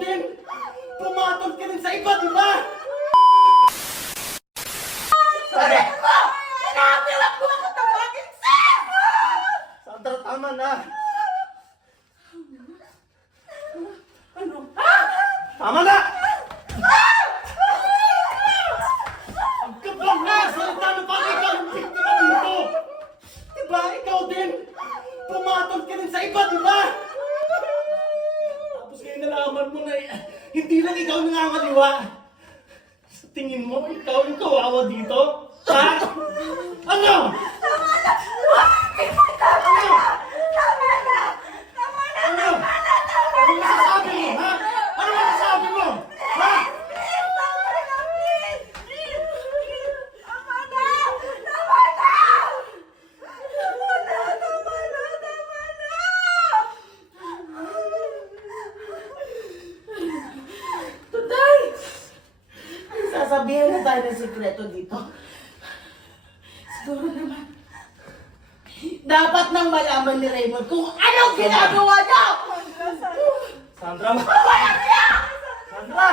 din! Pumatol ka rin sa iba, di ba? Sabi mo! Hinahapilan mo ako tawagin, sir! Sandra, tama na! Ano? Ha? Tama na! Ang kapal na! Salita na pa ikaw yung biktima dito! Diba, ikaw din! Pumatol ka rin sa iba, di ba? Tapos ngayon nalaman mo na hindi lang ikaw nangangaliwa. Sa tingin mo, ikaw yung kawawa dito? Ha? Ano? Tama na! Tama na! Tama na! Tama na! Ano? Tama na! Tama Ano na! masasabi mo, ha? Ano masasabi mo? Ha? Please! Tama na! Please! Tama na! Tama na! Tama na! Tama na! Tama na! Today! Sasabihin na tayo ng sikreto dito. Siguro naman, dapat nang malaman ni Raymond kung anong ginagawa niya! Sandra, Wala niya! Sandra!